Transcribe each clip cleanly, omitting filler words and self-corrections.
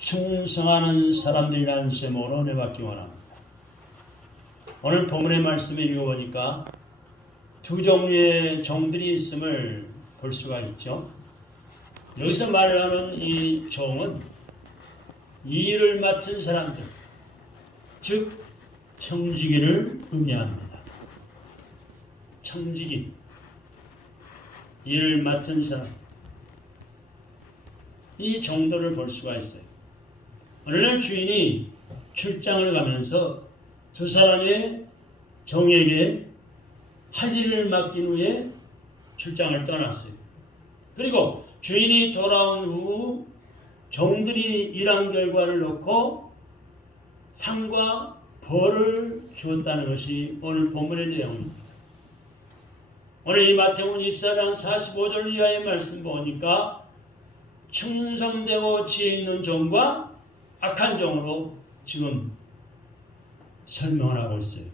충성하는 사람들이라는 제목으로 은혜 받기 원합니다. 오늘 본문의 말씀을 읽어보니까 두 종류의 종들이 있음을 볼 수가 있죠. 여기서 말하는 이 종은 이 일을 맡은 사람들, 즉 청지기를 의미합니다. 청지기, 일을 맡은 사람, 이 정도를 볼 수가 있어요. 어느 날 주인이 출장을 가면서 두 사람의 종에게 할 일을 맡긴 후에 출장을 떠났어요. 그리고 주인이 돌아온 후 종들이 일한 결과를 놓고 상과 벌을 주었다는 것이 오늘 본문의 내용입니다. 오늘 이 마태복음 24장 45절 이하의 말씀 보니까 충성되고 지혜 있는 종과 악한 종으로 지금 설명을 하고 있어요.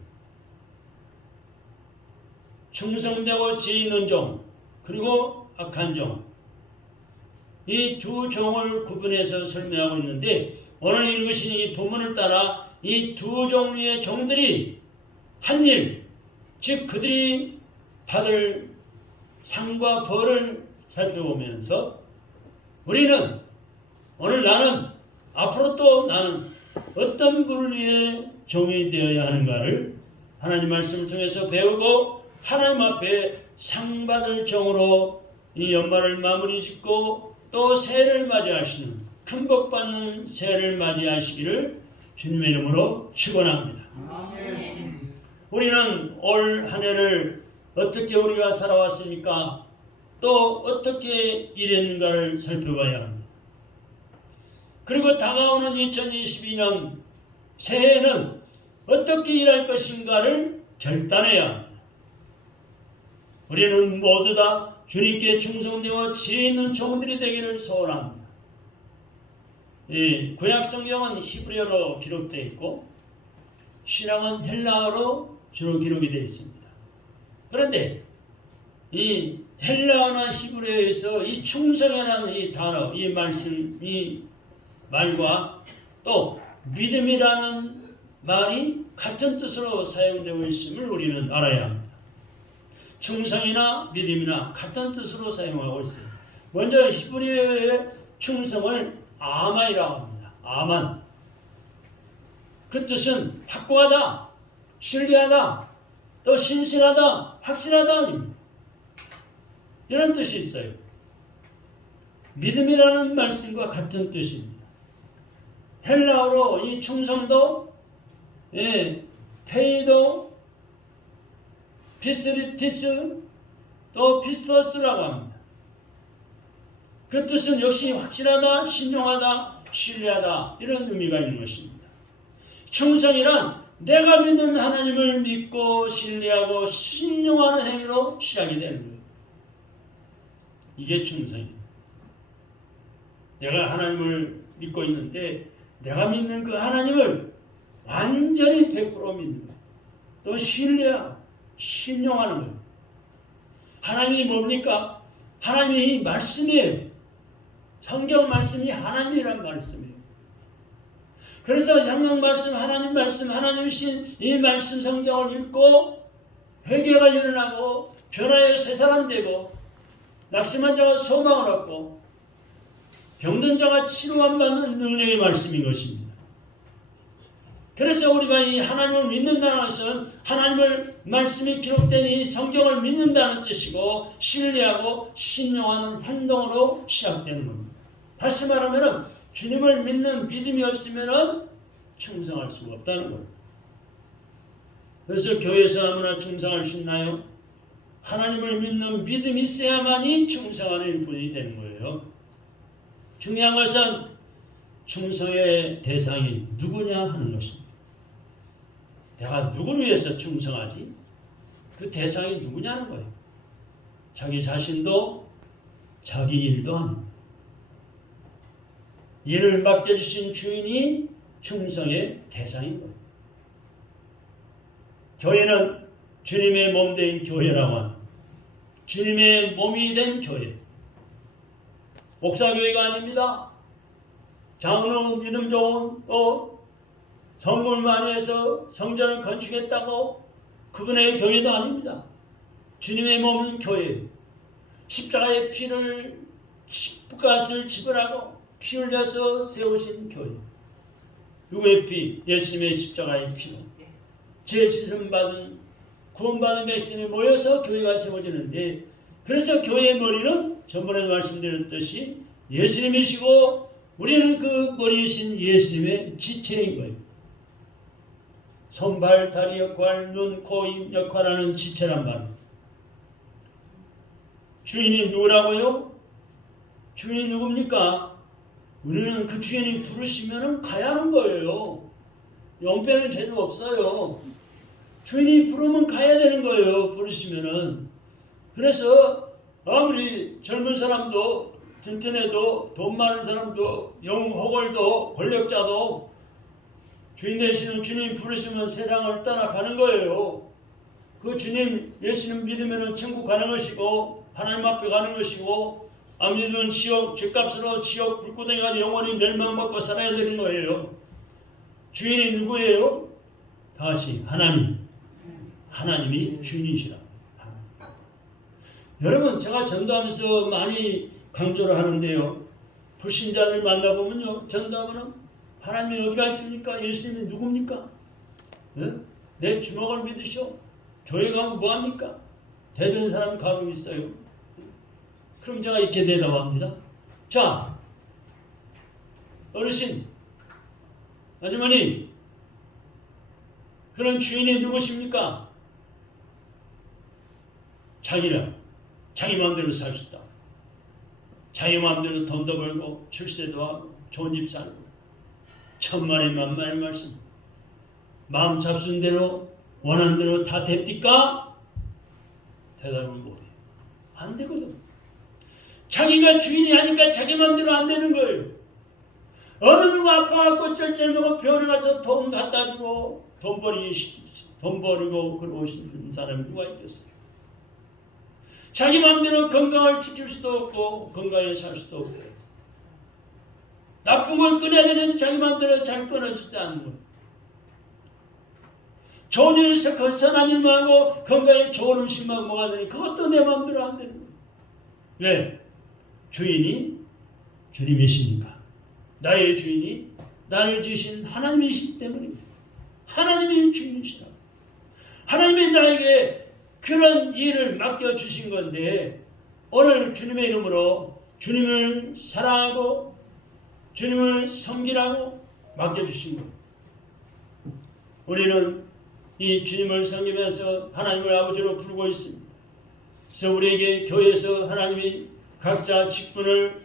충성되고 지혜 있는 종, 그리고 악한 종, 이 두 종을 구분해서 설명하고 있는데, 오늘 읽으신 이 본문을 따라 이 두 종류의 종들이 한 일, 즉 그들이 받을 상과 벌을 살펴보면서 우리는 오늘 나는 앞으로 또 나는 어떤 분류의 종이 되어야 하는가를 하나님 말씀을 통해서 배우고 하나님 앞에 상 받을 종으로 이 연말을 마무리 짓고 또 새해를 맞이하시는 큰 복 받는 새해를 맞이하시기를 주님의 이름으로 축원합니다. 우리는 올 한 해를 어떻게 우리가 살아왔습니까? 또 어떻게 일했는가를 살펴봐야 합니다. 그리고 다가오는 2022년 새해에는 어떻게 일할 것인가를 결단해야 합니다. 우리는 모두 다 주님께 충성되어 지혜 있는 종들이 되기를 소원합니다. 이 구약 성경은 히브리어로 기록되어 있고 신약은 헬라어로 주로 기록이 되어 있습니다. 그런데 이 헬라어나 히브리어에서 이 충성이라는 이 단어, 이 말씀, 이 말과 또 믿음이라는 말이 같은 뜻으로 사용되고 있음을 우리는 알아야 합니다. 충성이나 믿음이나 같은 뜻으로 사용하고 있어요. 먼저 히브리어의 충성을 아만이라고 합니다. 아만. 그 뜻은 확고하다, 신뢰하다, 또 신실하다, 확실하다. 이런 뜻이 있어요. 믿음이라는 말씀과 같은 뜻입니다. 헬라어로 이 충성도, 페이도, 피스리티스, 또 피스토스라고 합니다. 그 뜻은 역시 확실하다, 신용하다, 신뢰하다 이런 의미가 있는 것입니다. 충성이란 내가 믿는 하나님을 믿고 신뢰하고 신용하는 행위로 시작이 되는 거예요. 이게 충성입니다. 내가 하나님을 믿고 있는데 내가 믿는 그 하나님을 완전히 100% 믿는 거예요. 또 신뢰하고 신용하는 거예요. 하나님이 뭡니까? 하나님이 말씀이에요. 성경 말씀이 하나님이란 말씀이에요. 그래서 성경 말씀, 하나님이신 이 말씀 성경을 읽고 회개가 일어나고 변화의 새 사람 되고 낙심한 자가 소망을 얻고 병든 자가 치료함 받는 능력의 말씀인 것입니다. 그래서 우리가 이 하나님을 믿는다는 것은 하나님을 말씀이 기록된 이 성경을 믿는다는 뜻이고 신뢰하고 신용하는 행동으로 시작되는 겁니다. 다시 말하면 주님을 믿는 믿음이 없으면 충성할 수가 없다는 겁니다. 그래서 교회에서 아무나 충성할 수 있나요? 하나님을 믿는 믿음이 있어야만이 충성하는 일꾼이 되는 거예요. 중요한 것은 충성의 대상이 누구냐 하는 것입니다. 내가 누구를 위해서 충성하지? 그 대상이 누구냐는 거예요. 자기 자신도 자기 일도 아닙니다. 일을 맡겨주신 주인이 충성의 대상인 거예요. 교회는 주님의 몸 된 교회라고 합니다. 주님의 몸이 된 교회. 목사교회가 아닙니다. 장로 믿음 좋은 또 성공을 많이 해서 성전을 건축했다고 그분의 교회도 아닙니다. 주님의 몸인 교회. 십자가의 피를 값을 지불하고 피 흘려서 세우신 교회. 누구의 피? 예수님의 십자가의 피로 죄 씻음 받은 구원받은 백성이 모여서 교회가 세워지는데, 그래서 교회의 머리는 전번에 말씀드렸듯이 예수님이시고 우리는 그 머리이신 예수님의 지체인 거예요. 손, 발, 다리 역할, 눈, 코, 입 역할하는 지체란 말이에요. 주인이 누구라고요? 주인이 누굽니까? 우리는 그 주인이 부르시면 가야 하는 거예요. 영배는 죄도 없어요. 주인이 부르면 가야 되는 거예요. 부르시면은. 그래서 아무리 젊은 사람도 튼튼해도 돈 많은 사람도 영호걸도 권력자도 주인 되시는 주님 부르시면 세상을 떠나가는 거예요. 그 주님 예수님 믿으면 천국 가는 것이고 하나님 앞에 가는 것이고, 안 믿으면 지옥 죄값으로 지옥 불구덩이 가서 영원히 멸망받고 살아야 되는 거예요. 주인이 누구예요? 다 같이 하나님. 하나님이 주인이시라. 여러분, 제가 전도하면서 많이 강조를 하는데요. 불신자들 만나보면요, 전도하면 하나님이 어디가 있습니까? 예수님이 누굽니까? 네? 내 주먹을 믿으시오. 교회 가면 뭐합니까? 대든 사람 가고 있어요. 그럼 제가 이렇게 대답합니다. 자, 어르신, 아주머니, 그런 주인이 누구십니까? 자기라. 자기 마음대로 살 수 있다. 자기 마음대로 돈도 벌고 출세도 하고 좋은 집 살고. 천만의 만만의 말씀. 마음 잡순 대로 원하는 대로 다 됩니까? 대답을 못해요. 안 되거든. 자기가 주인이 하니까 자기 마음대로 안 되는 거예요. 어느 누구 아파갖고 쩔쩔매고 병원에 가서 돈 갖다 주고 돈 버리고 그러고 싶은 사람이 누가 있겠어요? 자기 마음대로 건강을 지킬 수도 없고 건강에 살 수도 없고, 나쁜 걸 끊어야 되는데 자기 마음대로 잘 끊어지지 않는 거예요. 좋은 일에서 선한 일만 하고 건강에 좋은 음식만 먹어야 되니 그것도 내 마음대로 안 되는 거예요. 왜? 주인이 주님이시니까. 나의 주인이 나를 지으신 하나님이시기 때문입니다. 하나님이 주인이시라. 하나님이 나에게 그런 일을 맡겨주신 건데, 오늘 주님의 이름으로 주님을 사랑하고 주님을 섬기라고 맡겨주신 겁니다. 우리는 이 주님을 섬기면서 하나님을 아버지로 부르고 있습니다. 그래서 우리에게 교회에서 하나님이 각자 직분을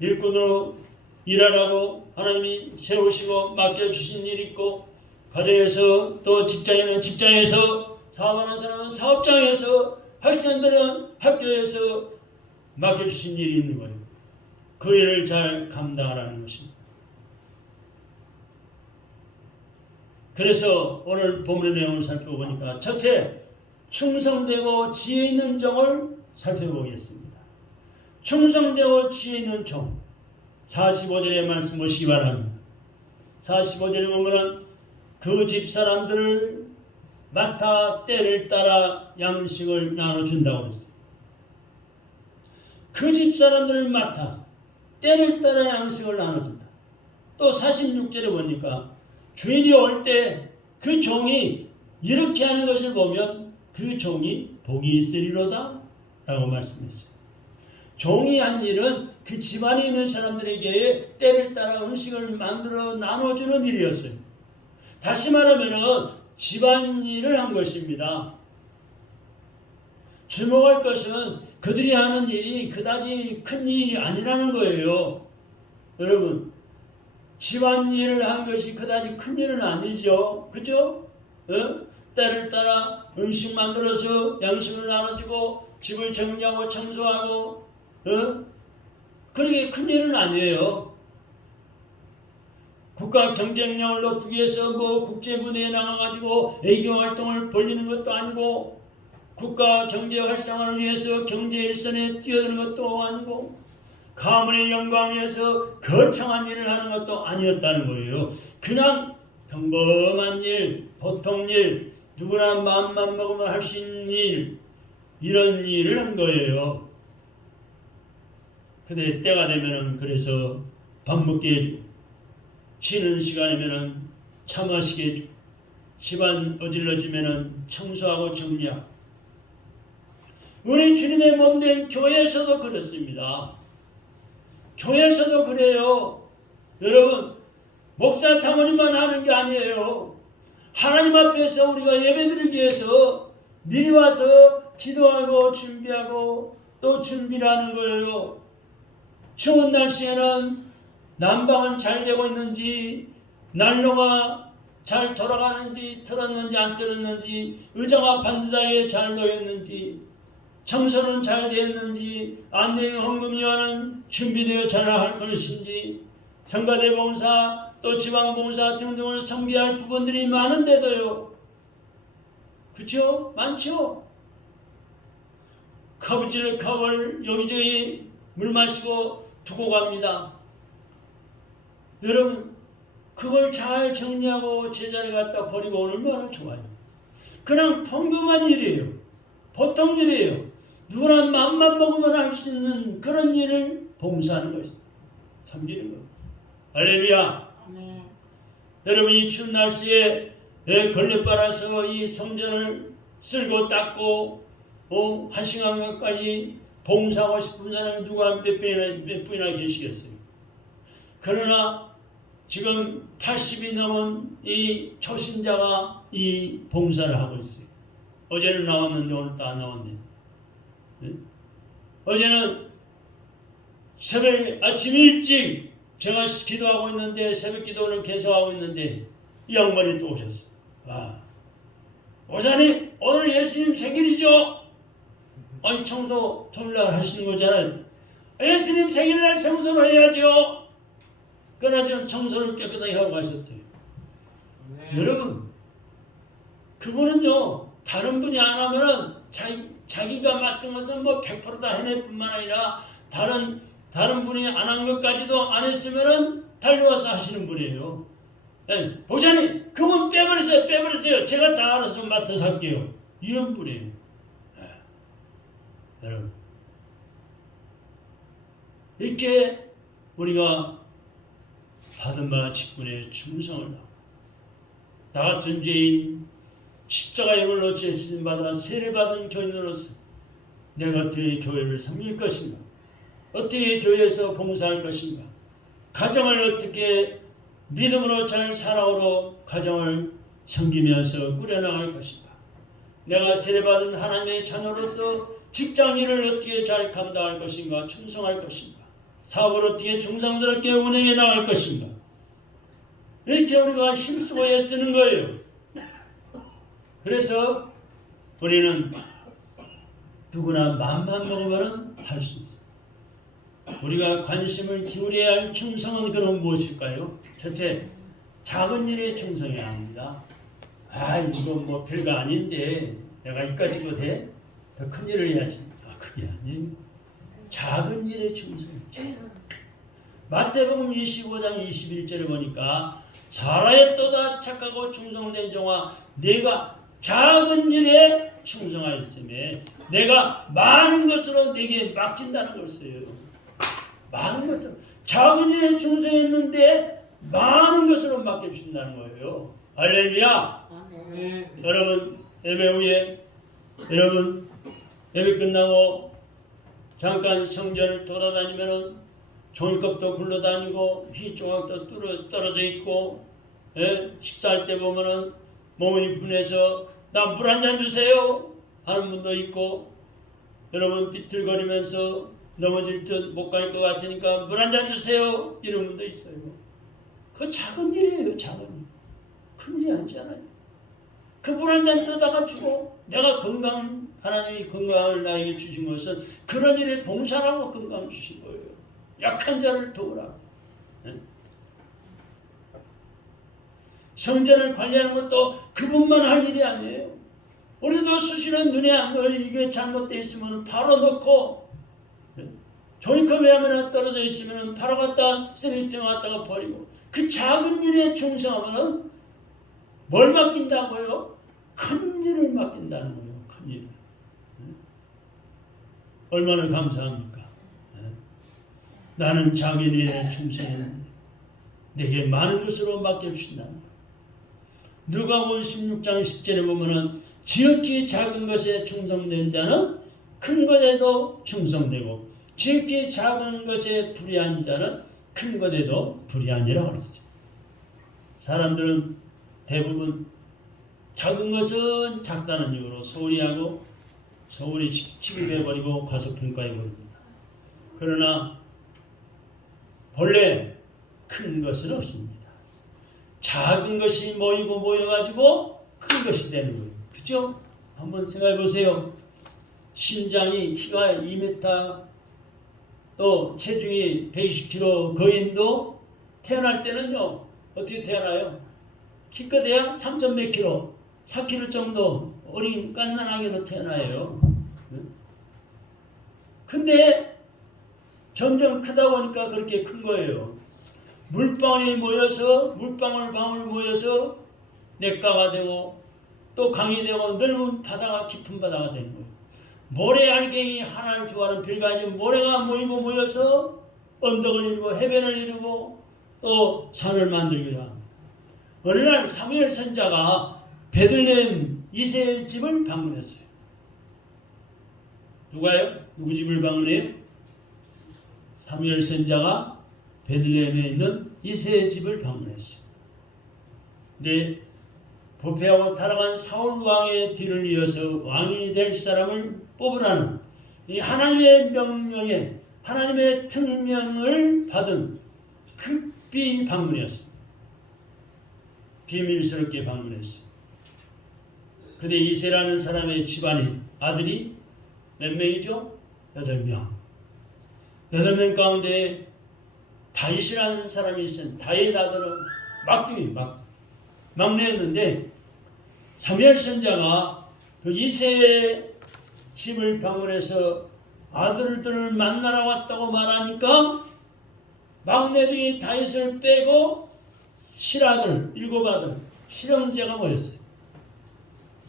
일꾼으로 일하라고 하나님이 세우시고 맡겨주신 일이 있고, 가정에서 또 직장에는 직장에서, 사업하는 사람은 사업장에서, 학생들은 학교에서 맡겨주신 일이 있는 거예요. 그 일을 잘 감당하라는 것입니다. 그래서 오늘 본문 내용을 살펴보니까 첫째, 충성되고 지혜 있는 종을 살펴보겠습니다. 충성되고 지혜 있는 종. 45절의 말씀 보시기 바랍니다. 45절에 보면 그 집 사람들을 맡아 때를 따라 양식을 나눠준다고 했어요. 그 집 사람들을 맡아 때를 따라 양식을 나눠준다. 또 46절에 보니까 주인이 올 때 그 종이 이렇게 하는 것을 보면 그 종이 복이 있으리로다 라고 말씀했어요. 종이 한 일은 그 집안에 있는 사람들에게 때를 따라 음식을 만들어 나눠주는 일이었어요. 다시 말하면 집안일을 한 것입니다. 주목할 것은 그들이 하는 일이 그다지 큰 일이 아니라는 거예요. 여러분, 집안일을 한 것이 그다지 큰 일은 아니죠. 그죠? 때를 따라 음식 만들어서 양식을 나눠주고 집을 정리하고 청소하고, 그렇게 큰 일은 아니에요. 국가 경쟁력을 높이기 위해서 국제 무대에 나가가지고 애교 활동을 벌이는 것도 아니고, 국가 경제 활성화를 위해서 경제 일선에 뛰어드는 것도 아니고, 가문의 영광을 위해서 거창한 일을 하는 것도 아니었다는 거예요. 그냥 평범한 일, 보통 일, 누구나 마음만 먹으면 할 수 있는 일, 이런 일을 한 거예요. 근데 때가 되면은 그래서 밥 먹게 해주고, 쉬는 시간이면은 차 마시게 해주고, 집안 어질러지면은 청소하고 정리하고. 우리 주님의 몸된 교회에서도 그렇습니다. 교회에서도 그래요. 여러분, 목사 사모님만 하는 게 아니에요. 하나님 앞에서 우리가 예배드리기 위해서 미리 와서 기도하고 준비하고 또 준비를 하는 거예요. 추운 날씨에는 난방은 잘 되고 있는지, 난로가 잘 돌아가는지, 틀었는지 안 틀었는지, 의자가 반듯하게 잘 놓였는지, 청소는 잘 되었는지, 안내 헌금위원은 준비되어 잘 할 것인지, 성가대 봉사 또 지방 봉사 등등을 섬겨야 할 부분들이 많은데도요. 그렇죠? 많죠? 컵을 여기저기 물 마시고 두고 갑니다. 여러분, 그걸 잘 정리하고 제자리 갖다 버리고 얼마나 좋아요. 그냥 평범한 일이에요. 보통 일이에요. 누구나 맘만 먹으면 할 수 있는 그런 일을 봉사하는 것이 섬기는 것. 할렐루야. 아멘. 여러분, 이 추운 날씨에 걸레바라서 이 성전을 쓸고 닦고 1시간 가까이 봉사하고 싶은 사람이 누가 몇 분이나 계시겠어요. 그러나 지금 80이 넘은 이 초신자가 이 봉사를 하고 있어요. 어제는 나왔는데 오늘 또 안 나왔네요. 네? 어제는 아침 일찍 제가 기도하고 있는데, 새벽 기도는 계속하고 있는데 이 양반이 또 오셨어요. 와, 오자니 오늘 예수님 생일이죠? 아니, 청소 토요일날 하시는 거잖아요. 예수님 생일날 청소를 해야죠. 그러나 청소를 깨끗하게 하고 가셨어요. 네. 여러분, 그분은요, 다른 분이 안 하면은 자기가 맡은 것은 100%다 해낼 뿐만 아니라 다른 분이 안 한 것까지도 안 했으면은 달려와서 하시는 분이에요. 네, 보자니 그분 빼버리세요. 제가 다 알아서 맡아서 할게요. 이런 분이에요. 네. 여러분, 이렇게 우리가 받은 바 직분에 충성을 하고, 나 같은 죄인 십자가 영을 죄신 받아 세례 받은 교인으로서 내가 어떻게 교회를 섬길 것인가, 어떻게 교회에서 봉사할 것인가, 가정을 어떻게 믿음으로 잘 살아오러 가정을 섬기면서 꾸려나갈 것인가, 내가 세례받은 하나님의 자녀로서 직장 일을 어떻게 잘 감당할 것인가, 충성할 것인가, 사업을 어떻게 정상스럽게 운영해 나갈 것인가, 이렇게 우리가 힘쓰고 애쓰는 거예요. 그래서 우리는 누구나 맘만 먹으면 할 수 있어요. 우리가 관심을 기울여야 할 충성은 그럼 무엇일까요? 첫째, 작은 일에 충성해야 합니다. 이건 뭐 별거 아닌데 내가 이까지 해? 더 큰 일을 해야지. 그게 아니에요. 작은 일에 충성해야죠. 마태복음 25장 21절에 보니까 잘하였도다 착하고 충성된 종아, 내가 작은 일에 충성하였으며 내가 많은 것으로 네게 맡긴다는 걸 써요. 많은 것으로, 작은 일에 충성했는데 많은 것으로 맡겨주신다는 거예요. 할렐루야. 아멘. 여러분, 예배 후에 여러분 예배 끝나고 잠깐 성전을 돌아다니면은 종이컵도 굴러다니고 휘조각도 떨어져 있고, 식사할 때 보면은 몸이 분해서 나 물 한 잔 주세요 하는 분도 있고, 여러분 비틀거리면서 넘어질 듯 못 갈 것 같으니까 물 한 잔 주세요 이런 분도 있어요. 그거 작은 일이에요. 작은 일. 큰 일이 아니잖아요. 그 물 한 잔 떠다가 주고, 내가 하나님이 건강을 나에게 주신 것은 그런 일에 봉사라고 건강 주신 거예요. 약한 자를 도우라. 성전을 관리하는 것도 그분만 할 일이 아니에요. 우리도 수시로 눈에 안 보여 이게 잘못되어 있으면 바로 넣고 종이컵에 하나 떨어져 있으면 바로 갖다 쓰레기통에 갖다가 버리고, 그 작은 일에 충성하면 뭘 맡긴다고요? 큰 일을 맡긴다는 거예요. 큰 일을. 얼마나 감사합니까? 나는 작은 일에 충성했는데 내게 많은 것으로 맡겨주신다는 거예요. 누가복음 16장 10절에 보면은 지극히 작은 것에 충성된 자는 큰 것에도 충성되고 지극히 작은 것에 불의한 자는 큰 것에도 불의하니라 그랬어요. 사람들은 대부분 작은 것은 작다는 이유로 소홀히 취급해버리고 과소평가해버립니다. 그러나 본래 큰 것은 없습니다. 작은 것이 모여가지고 큰 것이 되는 거예요. 그죠? 한번 생각해 보세요. 신장이 키가 2m 또 체중이 120kg 거인도 태어날 때는요 어떻게 태어나요? 키가 돼야 3점 몇 킬로 4kg 정도 어린 깐난하게로 태어나요. 근데 점점 크다 보니까 그렇게 큰 거예요. 물방울이 모여서 물방울 모여서 냇가가 되고 또 강이 되고 넓은 바다가 깊은 바다가 되는 거예요. 모래알갱이 하나를 좋아하는 별가지 모래가 모여서 언덕을 이루고 해변을 이루고 또 산을 만들기도 합니다. 어느 날 사무엘 선지자가 베들레헴 이새의 집을 방문했어요. 누가요? 누구 집을 방문해요? 사무엘 선지자가 베들레헴에 있는 이새의 집을 방문했어요. 근데 부패하고 타락한 사울 왕의 뒤를 이어서 왕이 될 사람을 뽑으라는 이 하나님의 명령에 하나님의 특명을 받은 급히 방문이었습니다. 비밀스럽게 방문했어요. 근데 이새라는 사람의 집안이 아들이 몇 명이죠? 8명. 8명 가운데 다윗이라는 사람이 있었는데 다윗 아들은 막내였는데 사무엘 선지자가 그 이새의 집을 방문해서 아들들을 만나러 왔다고 말하니까 막내들이 다윗을 빼고 실아들 7아들 실형제가 모였어요.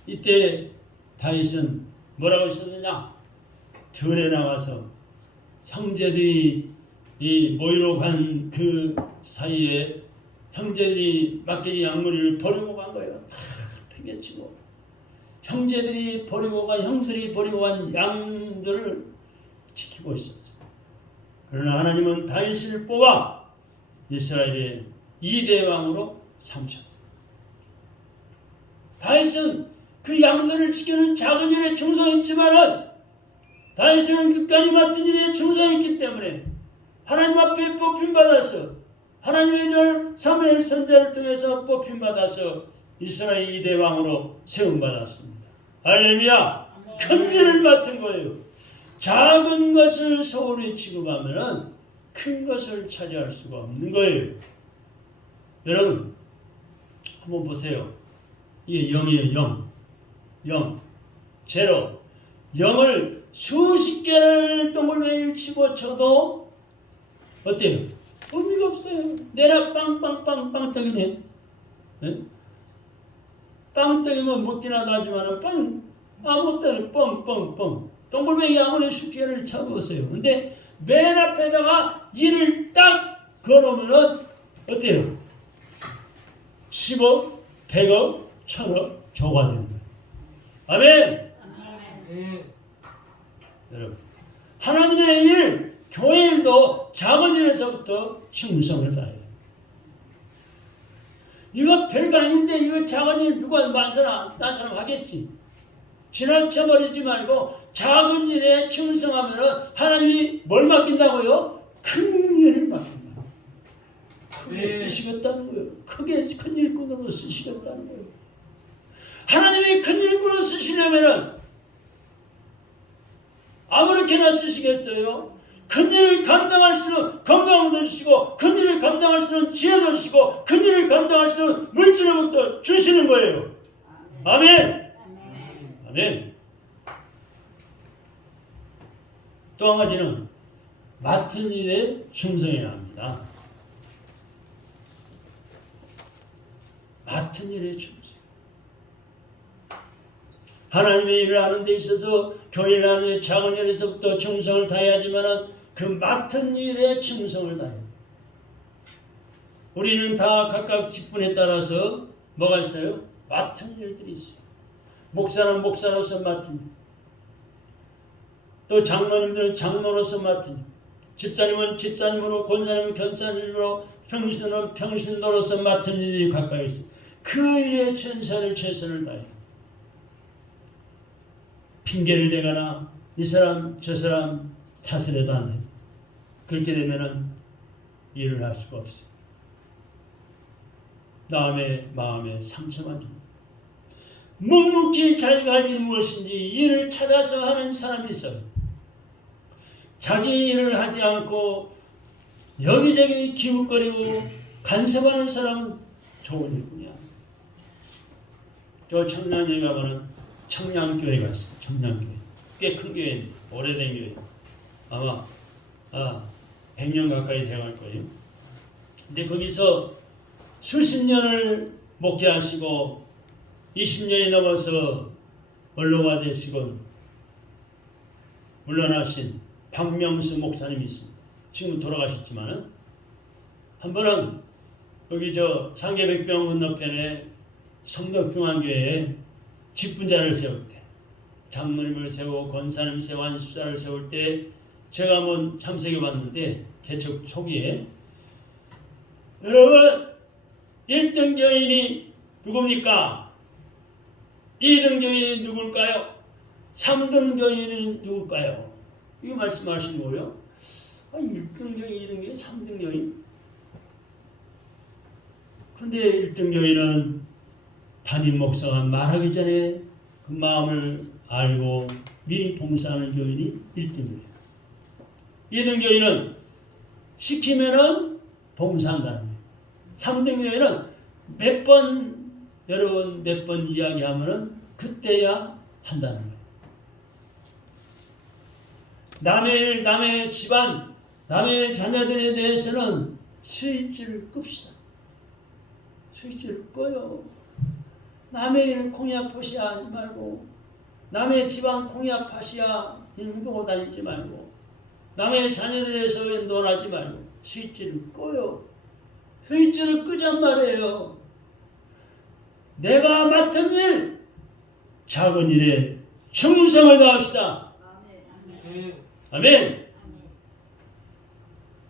이때 다윗은 뭐라고 했었느냐? 들에 나와서 형제들이 모이러 간 그 사이에 형제들이 막대기 양머리를 버리고 간 거예요. 다 팽개치고 형제들이 버리고 간 형들이 버리고 간 양들을 지키고 있었어요. 그러나 하나님은 다윗을 뽑아 이스라엘의 2대 왕으로 삼으셨어요. 다윗은 그 양들을 지키는 작은 일에 충성했지만은 다윗은 끝까지 맡은 일에 충성했기 때문에 하나님 앞에 뽑힘받아서 하나님의 절 사무엘 선지자를 통해서 뽑힘받아서 이스라엘 2대 왕으로 세움받았습니다. 할렐루야! 큰 일을 맡은 거예요. 작은 것을 소홀히 취급하면 큰 것을 차지할 수가 없는 거예요. 여러분 한번 보세요. 이게 0이에요. 0 제로 0을 수십 개를 동글뱅이를 집어쳐도 어때요? 의미가 없어요. 내라 빵빵빵빵 떡이네. 네? 빵떡이면 먹기나 하지만 빵 아무것도 뻥뻥뻥 동글뱅이 아무리 수개를 쳐보세요. 근데 맨 앞에다가 이를 딱 걸어놓으면 어때요? 10억, 100억, 1000억 조가 되는 거예요. 아멘. 여러분 하나님의 일 교회 일도 작은 일에서부터 충성을 다해요. 이거 별거 아닌데 이거 작은 일 누가 난 사람 하겠지. 지나쳐버리지 말고 작은 일에 충성하면 하나님이 뭘 맡긴다고요? 큰 일을 맡긴다. 크게 쓰시겠다는 거예요. 크게 큰 일꾼으로 쓰시겠다는 거예요. 하나님이 큰 일꾼으로 쓰시려면 아무렇게나 쓰시겠어요? 큰 일을 감당할 수 있는 건강도 주시고 큰 일을 감당할 수 있는 지혜도 주시고 큰 일을 감당할 수 있는 물질부터 주시는 거예요. 아멘. 아멘. 또 한 가지는 맡은 일에 충성해야 합니다. 맡은 일에 충성. 하나님의 일을 하는 데 있어서 교회를 하는 데 작은 일에서부터 충성을 다해야지만 그 맡은 일에 충성을 다해야 합니다. 우리는 다 각각 직분에 따라서 뭐가 있어요? 맡은 일들이 있어요. 목사는 목사로서 맡은 일, 또 장로님들은 장로로서 맡은 일, 집사님은 집사님으로, 권사님은 권사님으로, 평신은 평신도로서 맡은 일이 각각 있어요. 그 일에 최선을 다해요. 핑계를 대거나 이 사람 저 사람 탓을 해도 안 돼요. 그렇게 되면은 일을 할 수가 없어요. 남의 마음에 상처만 줍니다. 묵묵히 자기가 할 일이 무엇인지 일을 찾아서 하는 사람이 있어요. 자기 일을 하지 않고 여기저기 기웃거리고 간섭하는 사람은 좋은 일뿐이야. 저 청량리에 가보는 청량교회 갔어요. 청량교회. 꽤 큰 교회인데 오래된 교회. 아마 100년 가까이 돼갈 거예요. 근데 거기서 수십 년을 목회하시고 20년이 넘어서 원로가 되시고 물러나신 박명수 목사님이 있습니다. 지금 돌아가셨지만은 한 번은 여기 저 상계백병 건너편에 성덕중앙교회에 직분자를 세울 때, 장로님을 세우고 권사님 세우고 안수자를 세울 때 제가 한번 참석해 봤는데 개척 초기에 여러분 1등 교인이 누굽니까? 2등 교인이 누굴까요? 3등 교인이 누굴까요? 이거 말씀하신 거예요. 1등 교인, 2등 교인, 3등 교인. 근데 1등 교인은 담임 목사가 말하기 전에 그 마음을 알고 미리 봉사하는 교인이 1등 교인. 2등 교인은 시키면은 봉사한다는 거예요. 3등 교인은 여러분 몇 번 이야기하면은 그때야 한다는 거예요. 남의 일, 남의 집안, 남의 자녀들에 대해서는 스위치를 끕시다. 스위치를 꺼요. 남의 일 공약포시야 하지 말고, 남의 집안 공약파시야 힘보고 다니지 말고, 남의 자녀들에서 논하지 말고 스위치를 꺼요. 스위치를 끄잔 말이에요. 내가 맡은 일, 작은 일에 충성을 다합시다. 아멘.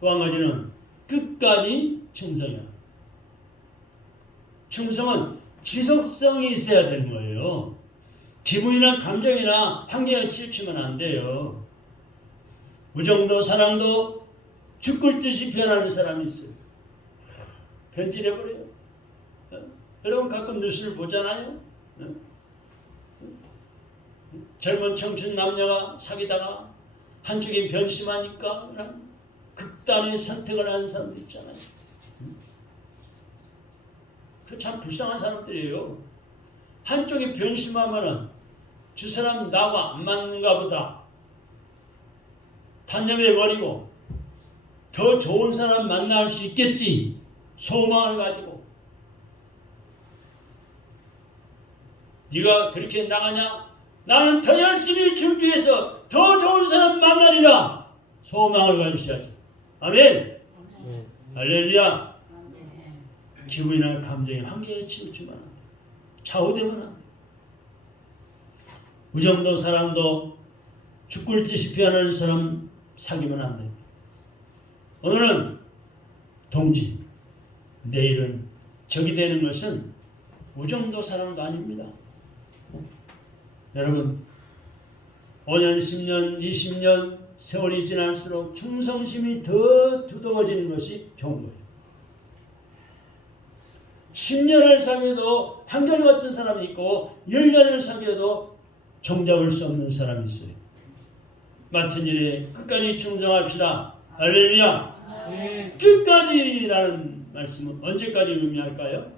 또 한 가지는 끝까지 충성이야. 충성은 지속성이 있어야 되는 거예요. 기분이나 감정이나 환경에 치우치면 안 돼요. 우정도 사랑도 죽을 듯이 변하는 사람이 있어요. 변질해버려요. 여러분 가끔 뉴스를 보잖아요. 젊은 청춘 남녀가 사귀다가 한쪽이 변심하니까 극단의 선택을 하는 사람들 있잖아요. 그 참 불쌍한 사람들이에요. 한쪽이 변심하면은 저 사람 나와 안 맞는가 보다 단념해버리고 더 좋은 사람 만날 수 있겠지 소망을 가지고 네가 그렇게 나가냐? 나는 더 열심히 준비해서 더 좋은 사람 만나리라 소망을 가지셔야죠. 아멘. 할렐루야. 기분이나 감정이 한계에 치우치면 안 돼. 좌우되면 안 돼. 우정도 사랑도 죽을 듯이 피하는 사람 사귀면 안 돼. 오늘은 동지, 내일은 적이 되는 것은 우정도 사랑도 아닙니다. 여러분 5년, 10년, 20년 세월이 지날수록 충성심이 더 두터워지는 것이 좋은 거예요. 10년을 사귀어도 한결같은 사람이 있고 10년을 사귀어도 종잡을 수 없는 사람이 있어요. 맡은 일에 끝까지 충성합시다. 할렐루야. 끝까지라는 말씀은 언제까지 의미할까요?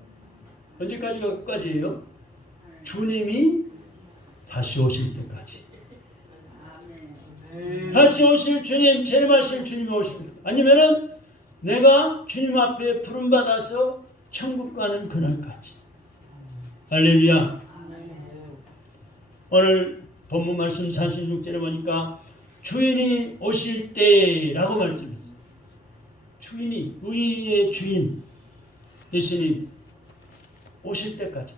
언제까지가 끝까지예요? 주님이 다시 오실 때까지. 다시 오실 주님, 재림하실 주님이 오실 아니면은 내가 주님 앞에 부름받아서 천국 가는 그날까지. 할렐루야. 오늘 본문 말씀 46절에 보니까 주인이 오실 때라고 말씀했어요. 주인이, 우리의 주인 예수님 오실 때까지.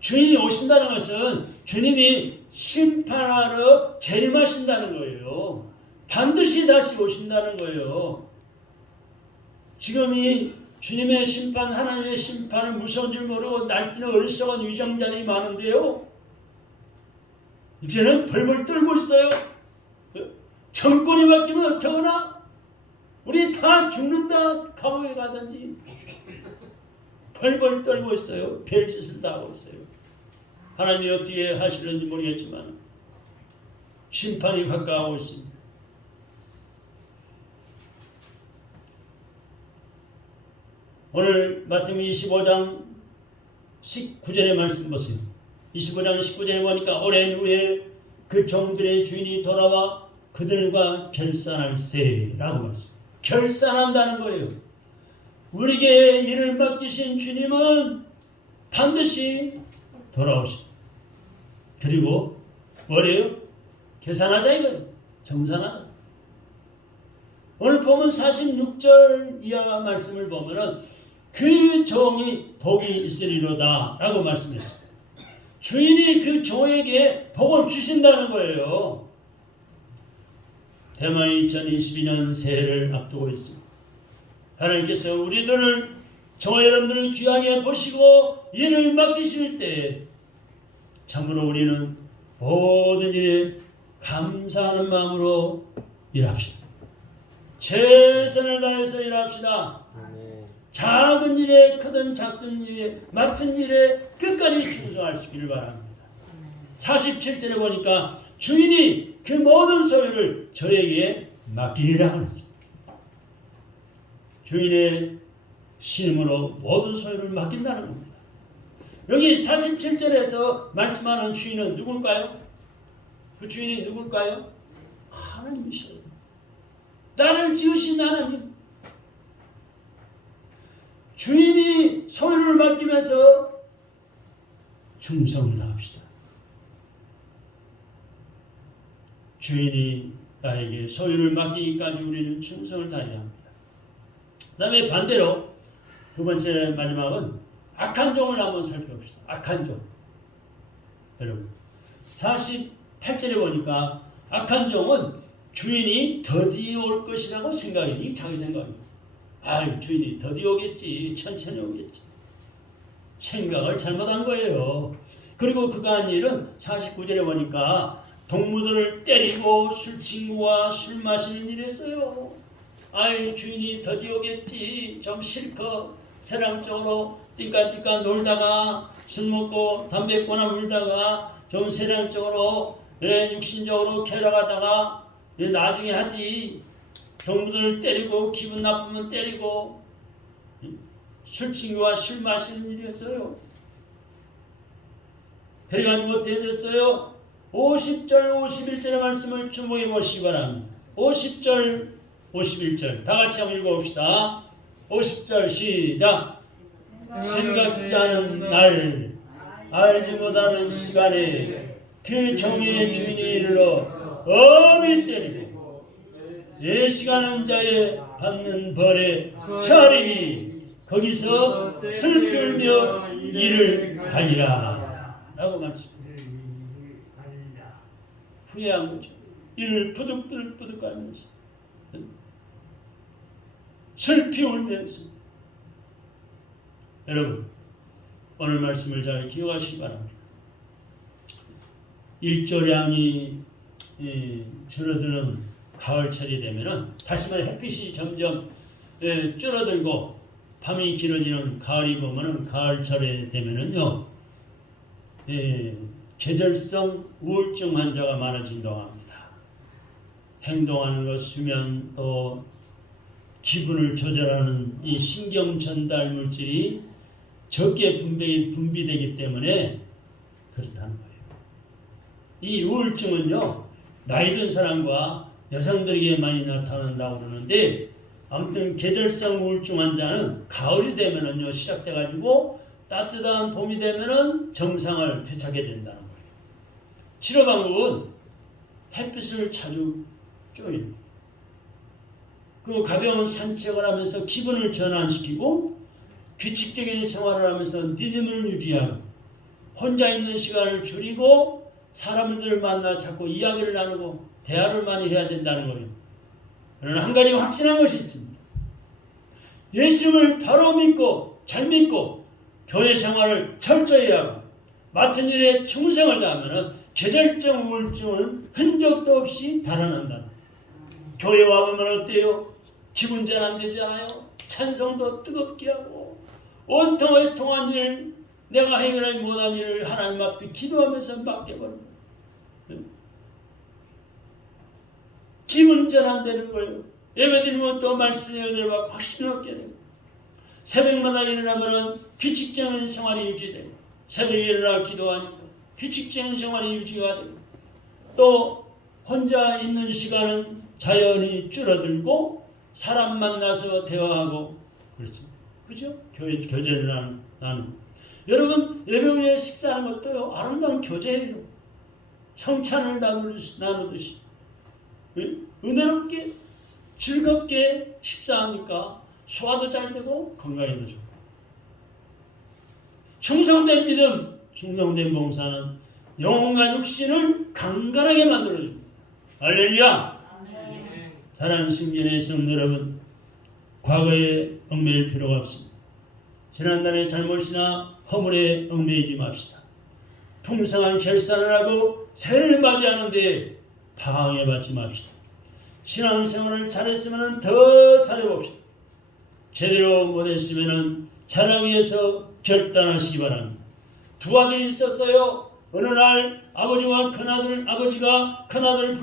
주인이 오신다는 것은 주님이 심판하러 재림하신다는 거예요. 반드시 다시 오신다는 거예요. 지금 이 주님의 심판, 하나님의 심판은 무서운 줄 모르고 날뛰는 어리석은 위정자들이 많은데요. 이제는 벌벌 떨고 있어요. 정권이 바뀌면 어떡하나? 우리 다 죽는다. 감옥에 가든지. 벌벌 떨고 있어요. 별짓을 다 하고 있어요. 하나님이 어떻게 하시는지 모르겠지만 심판이 가까워오고 있습니다. 오늘 마태복음 25장 19절의 말씀 보세요. 25장 19절에 보니까 오랜 후에 그 종들의 주인이 돌아와 그들과 결산할세라고 말씀. 결산한다는 거예요. 우리에게 일을 맡기신 주님은 반드시 돌아오십니다. 그리고 뭐래요? 계산하자 이거예요. 정산하자. 오늘 보면 46절 이하 말씀을 보면은 그 종이 복이 있으리로다 라고 말씀했어요. 주인이 그 종에게 복을 주신다는 거예요. 대만 2022년 새해를 앞두고 있습니다. 하나님께서 우리들을, 저와 여러분들을 귀하게 보시고 일을 맡기실 때 참으로 우리는 모든 일에 감사하는 마음으로 일합시다. 최선을 다해서 일합시다. 작은 일에 크든 작든 일에 맡은 일에 끝까지 충성할 수 있기를 바랍니다. 47절에 보니까 주인이 그 모든 소유를 저에게 맡기리라 하였습니다. 주인의 신임으로 모든 소유를 맡긴다는 겁니다. 여기 47절에서 말씀하는 주인은 누굴까요? 그 주인이 누굴까요? 하나님이셔요. 나를 지으신 하나님. 주인이 소유를 맡기면서 충성을 다합시다. 주인이 나에게 소유를 맡기기까지 우리는 충성을 다해야 합니다. 그 다음에 반대로 두 번째 마지막은 악한 종을 한번 살펴봅시다. 악한 종. 여러분 48절에 보니까 악한 종은 주인이 더디 올 것이라고 생각해. 이 자기 생각입니다. 아유, 주인이 더디 오겠지. 천천히 오겠지. 생각을 잘못한 거예요. 그리고 그가 한 일은 49절에 보니까 동무들을 때리고 술친구와 술 마시는 일을 했어요. 아유, 주인이 더디 오겠지. 좀 실컷 세상 쪽으로 띵까띵까 놀다가 술 먹고 담배 꼬나 물다가 좀 세상 쪽으로 육신적으로 쾌락하다가 나중에 하지. 동무들을 때리고 기분 나쁘면 때리고 술친구와 술 마시는 일이었어요. 그래가지고 어떻게 됐어요? 50절 51절의 말씀을 주목해 보시기 바랍니다. 50절 51절 다 같이 한번 읽어봅시다. 50절 시작. 생각지 않은 날 알지 못하는 시간에 그 종의 주인이 이르러 엄히 때리고 예시가는 자의 받는 벌에 처리니 거기서 슬피 울며 이를 가리라 라고 말씀합니다. 후회한 거죠. 이를 부득부득 가면서 슬피 울면서. 여러분 오늘 말씀을 잘 기억하시기 바랍니다. 일조량이 줄어드는 가을철이 되면은 다시 말해 햇빛이 점점 줄어들고 밤이 길어지는 가을이 보면은 가을철에 되면은요 계절성 우울증 환자가 많아진다고 합니다. 행동하는 것, 수면, 또 기분을 조절하는 이 신경 전달 물질이 적게 분비되기 때문에 그렇다는 거예요. 이 우울증은요 나이 든 사람과 여성들에게 많이 나타난다고 그러는데 아무튼 계절성 우울증 환자는 가을이 되면은요 시작돼가지고 따뜻한 봄이 되면은 정상을 되찾게 된다는 거예요. 치료 방법은 햇빛을 자주 쬐입니다. 그리고 가벼운 산책을 하면서 기분을 전환시키고 규칙적인 생활을 하면서 리듬을 유지하고 혼자 있는 시간을 줄이고 사람들을 만나 자꾸 이야기를 나누고 대화를 많이 해야 된다는 거예요. 그러나 한 가지 확신한 것이 있습니다. 예수님을 바로 믿고 잘 믿고 교회 생활을 철저히 하고 맡은 일에 충성을 다하면 계절적 우울증은 흔적도 없이 달아난다. 교회 와보면 어때요? 기분 전환 되잖아요. 찬송도 뜨겁게 하고 온통 애통한 일, 내가 해결하지 못한 일을 하나님 앞에 기도하면서 맡겨버립니다. 기분 전환되는 거예요. 예배드리면 또 말씀의 은혜를 받고 확신을 얻게 되고 새벽마다 일어나면 규칙적인 생활이 유지되고 새벽에 일어나 기도하니까 규칙적인 생활이 유지가 되고 또 혼자 있는 시간은 자연히 줄어들고 사람 만나서 대화하고 그렇죠. 그죠? 교제를 나누고 여러분 예배 후에 식사하는 것도 아름다운 교제예요. 성찬을 나누듯이 은혜롭게 즐겁게 식사하니까 소화도 잘 되고 건강에도 좋고 충성된 믿음, 충성된 봉사는 영혼과 육신을 강건하게 만들어줍니다. 할렐루야! 사랑하는 승진의 성도 여러분, 과거에 얽매일 필요가 없습니다. 지난날의 잘못이나 허물에 얽매이지 맙시다. 풍성한 결산을 하고 새해를 맞이하는데 방해받지 맙시다. 신앙생활을 잘했으면 더 잘해봅시다. 제대로 못했으면 자랑 위해서 결단하시기 바랍니다. 두 아들이 있었어요. 어느 날 아버지가 큰아들을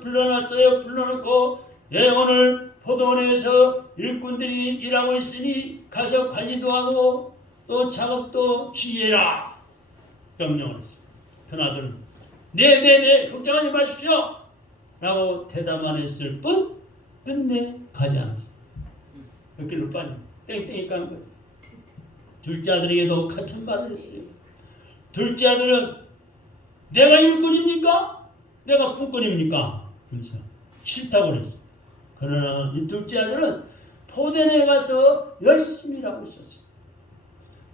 불러놨어요. 불러놓고 오늘 포도원에서 일꾼들이 일하고 있으니 가서 관리도 하고 또 작업도 지휘해라. 명령을 했어요. 큰아들은 네네네 걱정하지 마십시오 라고 대답만 했을 뿐 끝내 가지 않았어요. 그 길로 빠져 땡땡이 깐 거예요. 둘째 아들에게도 같은 말을 했어요. 둘째 아들은 내가 일꾼입니까? 내가 품꾼입니까? 그래서 싫다고 그랬어요. 그러나 이 둘째 아들은 포도원에 가서 열심히 일하고 있었어요.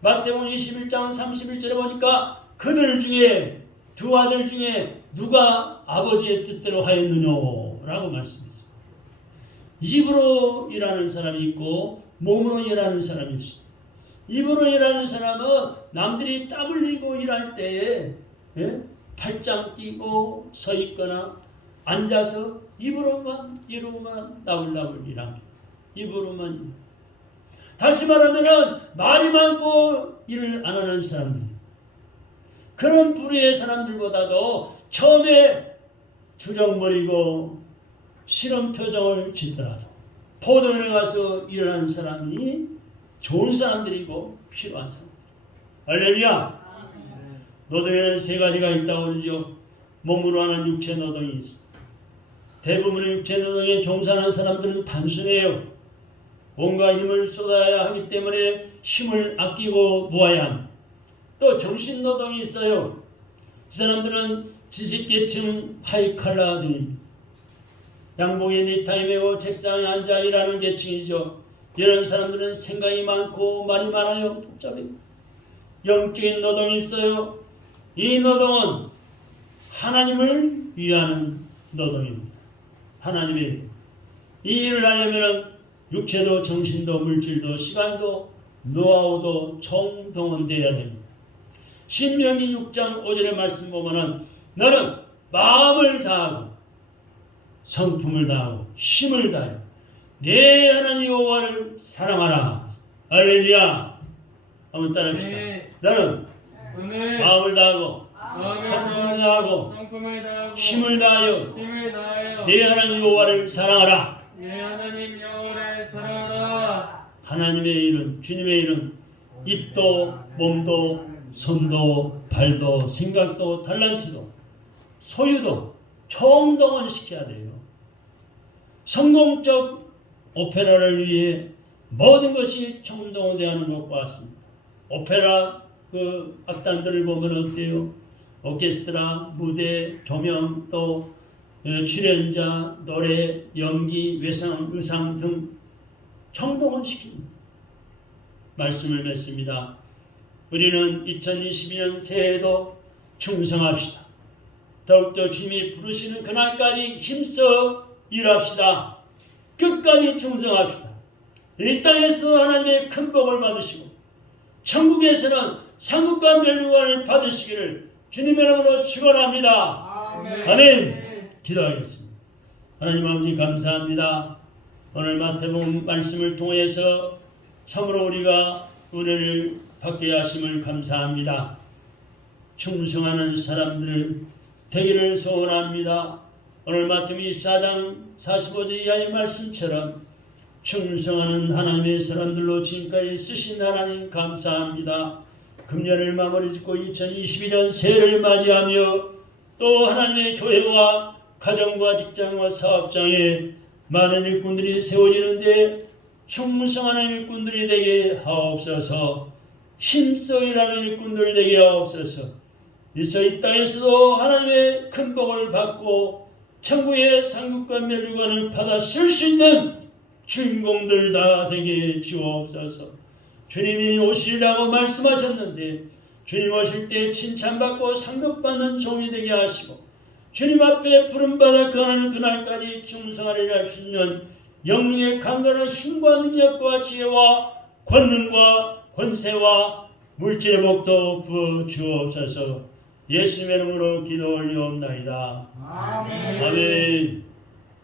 마태복음 21장 31절에 보니까 그들 중에 두 아들 중에 누가 아버지의 뜻대로 하였느냐라고 말씀했어요. 입으로 일하는 사람이 있고 몸으로 일하는 사람이 있어요. 입으로 일하는 사람은 남들이 땀 흘리고 일할 때에 팔짱 끼고 서 있거나 앉아서 입으로만 나불나불 일합니다. 입으로만. 다시 말하면 말이 많고 일을 안 하는 사람들. 그런 부류의 사람들보다도 처음에 두정거리고 싫은 표정을 짓더라도 포도원에 가서 일하는 사람이 좋은 사람들이고 필요한 사람. 할렐루야. 노동에는 세 가지가 있다고 그러죠. 몸으로 하는 육체 노동이 있어. 대부분의 육체 노동에 종사하는 사람들은 단순해요. 뭔가 힘을 쏟아야 하기 때문에 힘을 아끼고 모아야 합니다. 또 정신 노동이 있어요. 이 사람들은 지식계층 하이칼라들입니다. 양복에 넥타이 매고 책상에 앉아 일하는 계층이죠. 이런 사람들은 생각이 많고 말이 많아요. 복잡해요. 영적인 노동이 있어요. 이 노동은 하나님을 위하는 노동입니다. 하나님의 이 일을 하려면 육체도 정신도 물질도 시간도 노하우도 총동원되어야 됩니다. 신명기 6장 5절의 말씀 보면은 너는 마음을 다하고 성품을 다하고 힘을 다하여 내 하나님 여호와를 사랑하라. 할렐루야. 한번 따라합시다. 네. 너는 마음을 다하고 성품을 다하고 힘을 다하여 내 하나님 여호와를 사랑하라. 내 하나님 여호와를 사랑하라. 하나님의 일은 주님의 일은 입도 몸도 손도 발도 생각도 달란트도 소유도 총동원시켜야 돼요. 성공적 오페라를 위해 모든 것이 총동원되어 하는 것과 같습니다. 오페라 그 악단들을 보면 어때요? 오케스트라, 무대, 조명, 또 출연자, 노래, 연기, 외상, 의상 등 총동원시킵니다. 말씀을 맺습니다. 우리는 2022년 새해에도 충성합시다. 더욱더 주님이 부르시는 그날까지 힘써 일합시다. 끝까지 충성합시다. 이 땅에서 하나님의 큰 복을 받으시고 천국에서는 상급과 멸류관을 받으시기를 주님의 이름으로 축원합니다. 아멘. 기도하겠습니다. 하나님 아버지 감사합니다. 오늘 마태복음 말씀을 통해서 참으로 우리가 은혜를 받게 하심을 감사합니다. 충성하는 사람들을 되기를 소원합니다. 오늘 마태복음 24장 45절 이하의 말씀처럼 충성하는 하나님의 사람들로 지금까지 쓰신 하나님 감사합니다. 금년을 마무리 짓고 2022년 새해를 맞이하며 또 하나님의 교회와 가정과 직장과 사업장에 많은 일꾼들이 세워지는데 충성하는 일꾼들이 되게 하옵소서. 힘써 일하는 일꾼들 되게 하옵소서. 이서 이 땅에서도 하나님의 큰 복을 받고 천국의 상급과 멸류관을 받아 쓸 수 있는 주인공들 다 되게 주옵소서. 주님이 오시리라고 말씀하셨는데 주님 오실 때 칭찬받고 상급받는 종이 되게 하시고 주님 앞에 부름받아 거하는 그날까지 충성하리라 할 수 있는 영능의 강건한 힘과 능력과 지혜와 권능과 권세와 물질의 복도 부어 주옵소서. 예수님의 이름으로 기도 올리옵나이다. 아멘. 아멘.